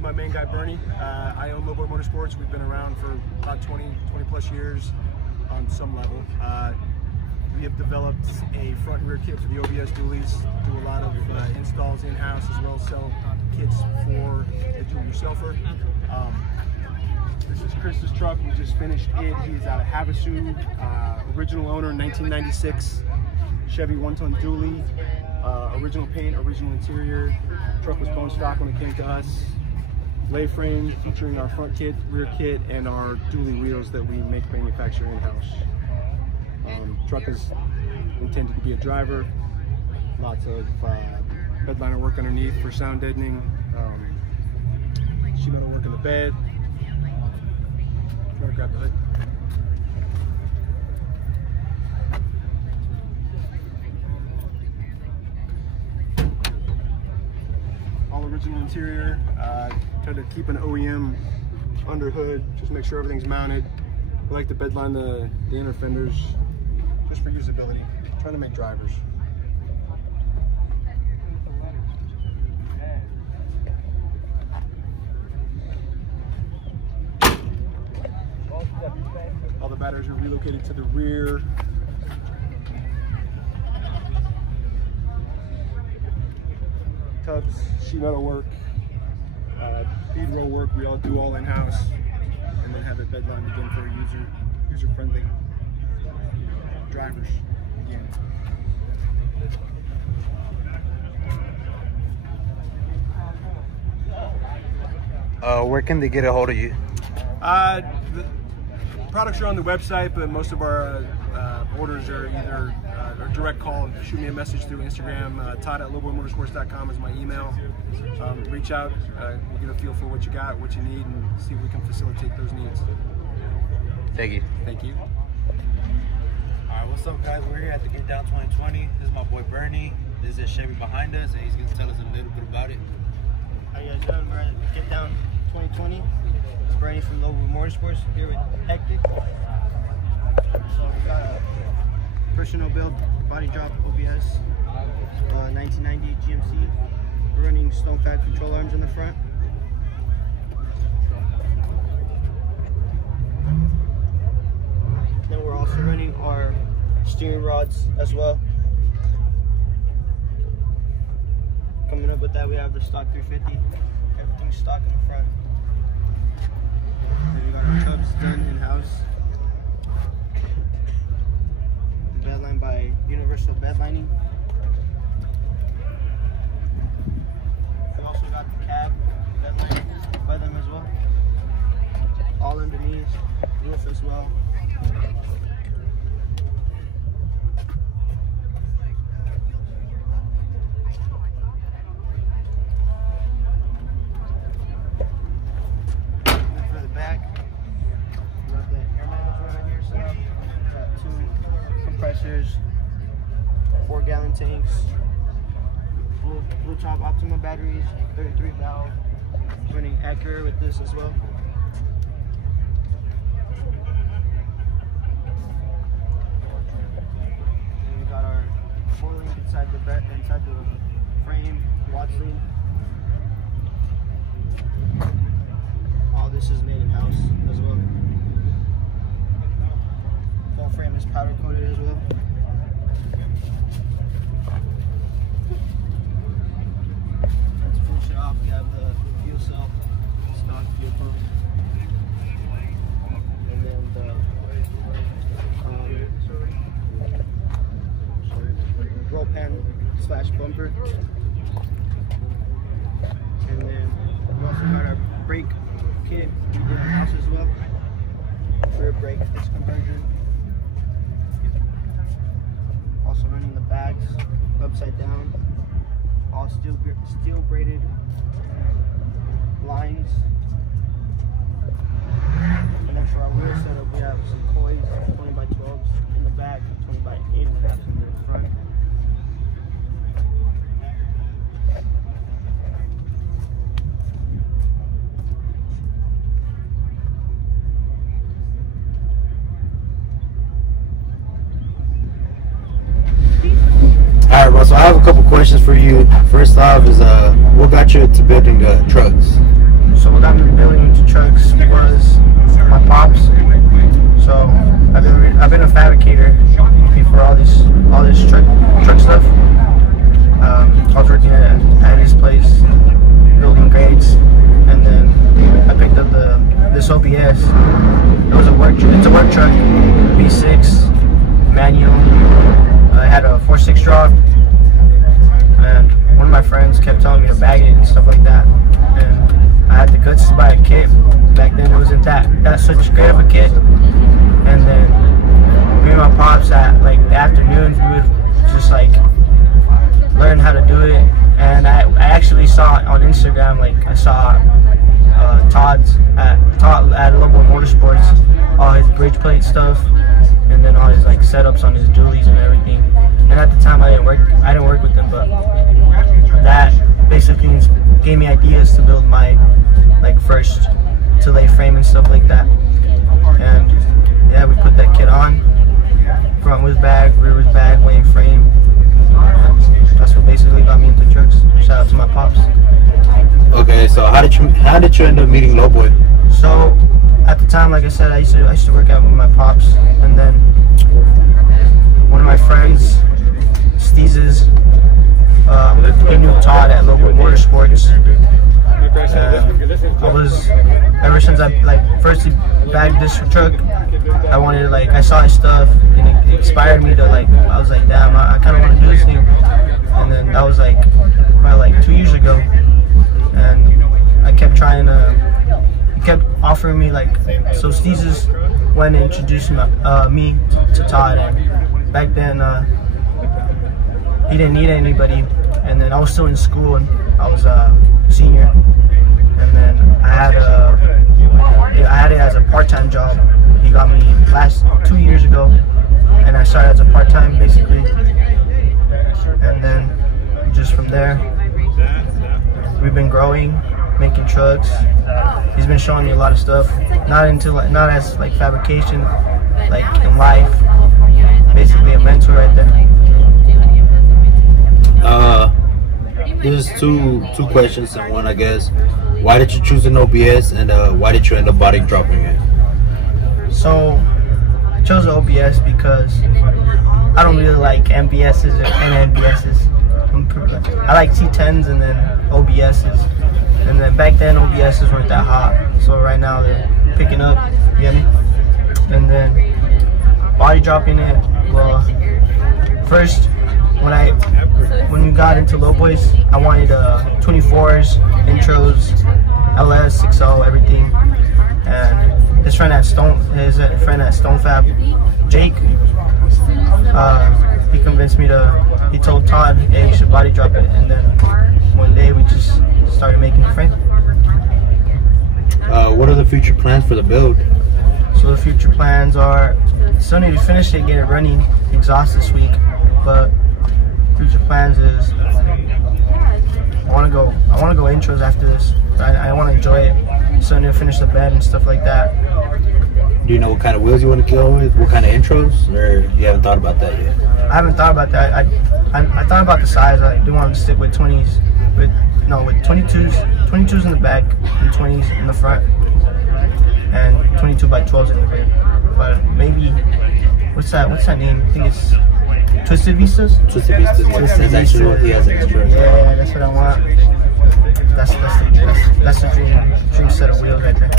is my main guy, Bernie. I own Lowboy Motorsports. We've been around for about 20 plus years on some level. We have developed a front and rear kit for the OBS dualies, do a lot of installs in-house, as well as sell kits for the do-it-yourselfer. This is Chris's truck. We just finished it. He's out of Havasu, original owner, 1996 Chevy 1-ton dually, original paint, original interior. Truck was bone stock when it came to us. Lay frame featuring our front kit, rear kit, and our dually wheels that we manufacture in-house. Truck is intended to be a driver. Lots of bedliner work underneath for sound deadening. Sheet metal work in the bed. I'm gonna grab the hood. All original interior. Try to keep an OEM under hood. Just make sure everything's mounted. I like to bedline the inner fenders just for usability. Trying to make drivers. All the batteries are relocated to the rear. Tubs, sheet metal work, feed roll work, we all do all in-house, and then have it bedlined again for user-friendly drivers again. Where can they get a hold of you? The products are on the website, but most of our orders are either a direct call. Shoot me a message through Instagram. Todd@lowboymotorsports.com is my email. Reach out, we'll get a feel for what you got, what you need, and see if we can facilitate those needs. Thank you. Thank you. Alright, what's up guys? We're here at the Get Down 2020. This is my boy Bernie. This is Chevy behind us, and he's going to tell us a little bit about it. How you guys doing? We're at Get Down 2020. It's Bernie from Lowboy Motorsports here with Hectic. So we got a personal build body drop OBS, 1990 GMC. We're running stone fat control arms in the front. Then we're also running our steering rods as well. Coming up with that, we have the stock 350. Everything's stock in the front. Then we got our tubs done in-house. Bedline by Universal Bedlining. We also got the cab bedline by them as well. All underneath, roof as well. Compressors, 4-gallon tanks, full top Optima batteries, 33 valve, running Acura with this as well. And we got our 4-link inside the frame, Watson. All this is made in house as well. Full frame is powder coated as well. And to finish it off, we have the fuel cell, stock fuel pump, and then the roll pan / bumper, and then we also got our brake kit we did in the house as well. Rear brake disc conversion. Also running the bags upside down, all steel braided lines. And then for our wheel setup, we have some coils, 20x12s in the back, 20x8.5 in the front. Alright, bro, so I have a couple questions for you. First off is, what got you into building trucks? So what got me building into trucks was my pops. So I've been a fabricator before all this truck stuff. I was working at his place building grades, and then I picked up this OBS. It's a work truck, V6 manual. I had a 4.6 drop, and one of my friends kept telling me to bag it and stuff like that. And I had the guts to buy a kit. Back then it wasn't that such great of a kit. And then me and my pops at like the afternoons, we would just like learn how to do it. And I actually saw it on Instagram. Like I saw Todd at Lowboy Motorsports, all his bridge plate stuff, and then all his like setups on his dualies and everything. And at the time I didn't work with them, but that basically gave me ideas to build my like first to lay frame and stuff like that. And yeah, we put that kit on, front was bag, rear was bag, weighing frame. That's what basically got me into trucks. Shout out to my pops. Okay, so how did you end up meeting Lowboy? So at the time, like I said, I used to work out with my pops, and then one of my friends, Steezes, he knew Todd at Lowboy Motorsports. I was, ever since I like first bagged this truck, I wanted to I saw his stuff and it inspired me to I was like, damn, I kind of want to do this thing. And then that was probably 2 years ago, and I kept trying to, he kept offering me so Steezes went and introduced me to Todd, and back then he didn't need anybody, and then I was still in school and I was a senior, and then I had it as a part-time job. He got me 2 years ago, and I started as a part-time basically, and then just from there we've been growing, making trucks. He's been showing me a lot of stuff, not as fabrication, in life. Basically a mentor right there. There's two questions in one, I guess. Why did you choose an OBS, and why did you end up body dropping it? So I chose the OBS because I don't really like MBSs and NBSs. I like T10s and then OBSs. And then back then OBSs weren't that hot. So right now they're picking up, you get me? And then body dropping it, well, first when we got into Lowboys, I wanted 24s, intros, LS, 6.0, everything. And his friend at StoneFab, Jake, he convinced me he told Todd, hey, you should body drop it. And then one day we just started making the frame. What are the future plans for the build? So the future plans are, still need to finish it, get it running, exhaust this week, but future plans is I want to go intros after this. I want to enjoy it. So I need to finish the bed and stuff like that. Do you know what kind of wheels you want to go with? What kind of intros? Or you haven't thought about that yet? I haven't thought about that. I thought about the size. I do want to stick with 20s, with 22s in the back and 20s in the front, and 22x12s in the rear. But maybe what's that name? I think it's Twisted Vistas? Twisted Vistas, yeah. That's actually what he has in his truck. Yeah, that's what I want. That's the dream set of wheels right there.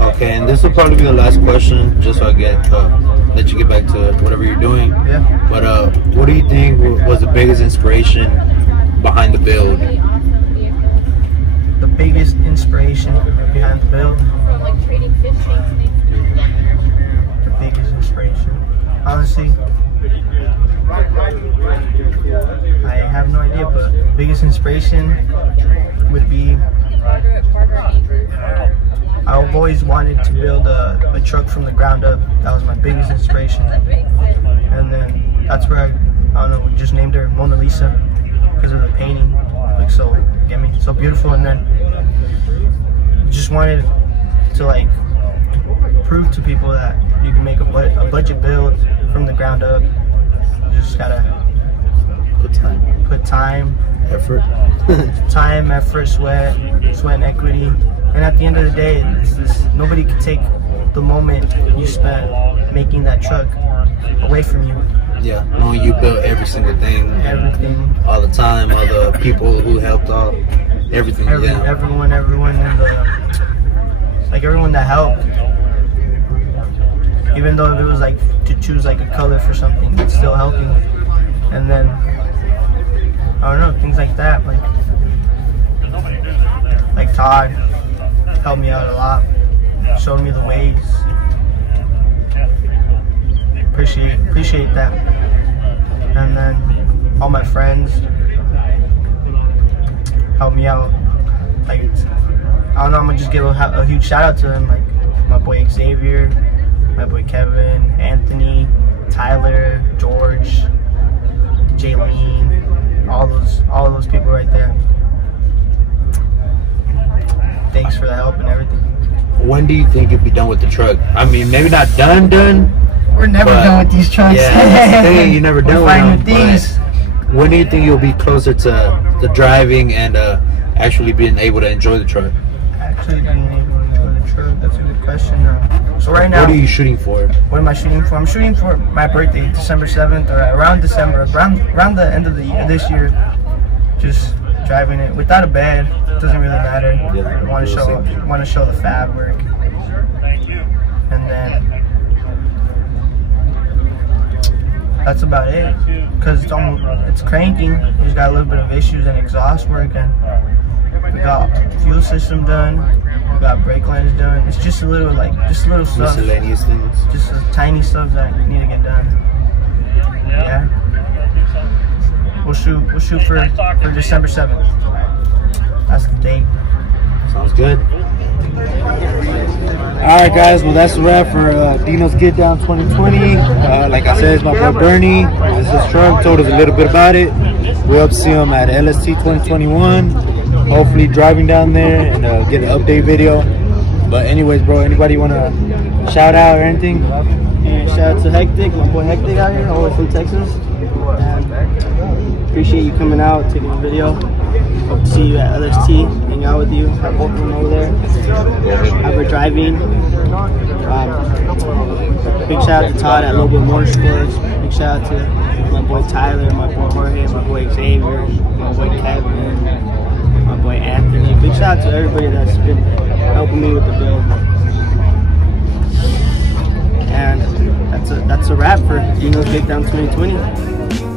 Okay, and this will probably be the last question, just so I let you get back to whatever you're doing. Yeah. But what do you think was the biggest inspiration behind the build? The biggest inspiration behind the build? The biggest inspiration? Honestly, I have no idea, but the biggest inspiration would be I've always wanted to build a truck from the ground up. That was my biggest inspiration. And then that's where I don't know, we just named her Mona Lisa because of the painting. So beautiful. And then just wanted to prove to people that you can make a budget build from the ground up. You just gotta put time, effort, sweat and equity, And at the end of the day, it's this, nobody can take the moment you spent making that truck away from you. Yeah, knowing you built every single thing, Everything. all the time, all the people who helped out, everything. Yeah. Everyone in the, like everyone that helped. Even though if it was like to choose like a color for something, it's still helping. And then I don't know, things like that, like Todd helped me out a lot, showed me the ways. Appreciate that. And then all my friends helped me out. Like, I don't know, I'm gonna just give a huge shout out to them, like my boy Xavier, my boy Kevin, Anthony, Tyler, George, Jaylene, all of those people right there. Thanks for the help and everything. When do you think you'll be done with the truck? I mean, maybe not done. We're never done with these trucks. Yeah, that's the thing, you never done with them. Things. When do you think you'll be closer to the driving and actually being able to enjoy the truck? Actually being able to enjoy the truck, that's a good question. So right now, what are you shooting for? What am I shooting for? I'm shooting for my birthday, December 7th, or around December, around the end of this year. Just driving it without a bed. It doesn't really matter. Yeah, I want to show the fab work, and then that's about it. Cause it's cranking. We just got a little bit of issues and exhaust work, and we got fuel system done. We got brake lines done. It's just little stuff. Miscellaneous things. Just tiny stuff that need to get done. Yeah. We'll shoot for December 7th. That's the date. Sounds good. Alright guys, well that's a wrap for Dinos Get Down 2020. Like I said, it's my boy Bernie. This is his truck, told us a little bit about it. We hope to see him at LST 2021. Hopefully driving down there and get an update video. But anyways, bro, anybody want to shout out or anything? Yeah, shout out to Hectic, my boy Hectic out here, all the way from Texas. And appreciate you coming out, taking a video. Hope to see you at LST, hang out with you, have both of them over there. Have her driving. Big shout out to Todd at Lowboy Motorsports. Big shout out to my boy Tyler, my boy Jorge, my boy Xavier, my boy Kevin, my boy Anthony. Big shout out to everybody that's been helping me with the build. And that's a wrap for Dinos Get Down 2020.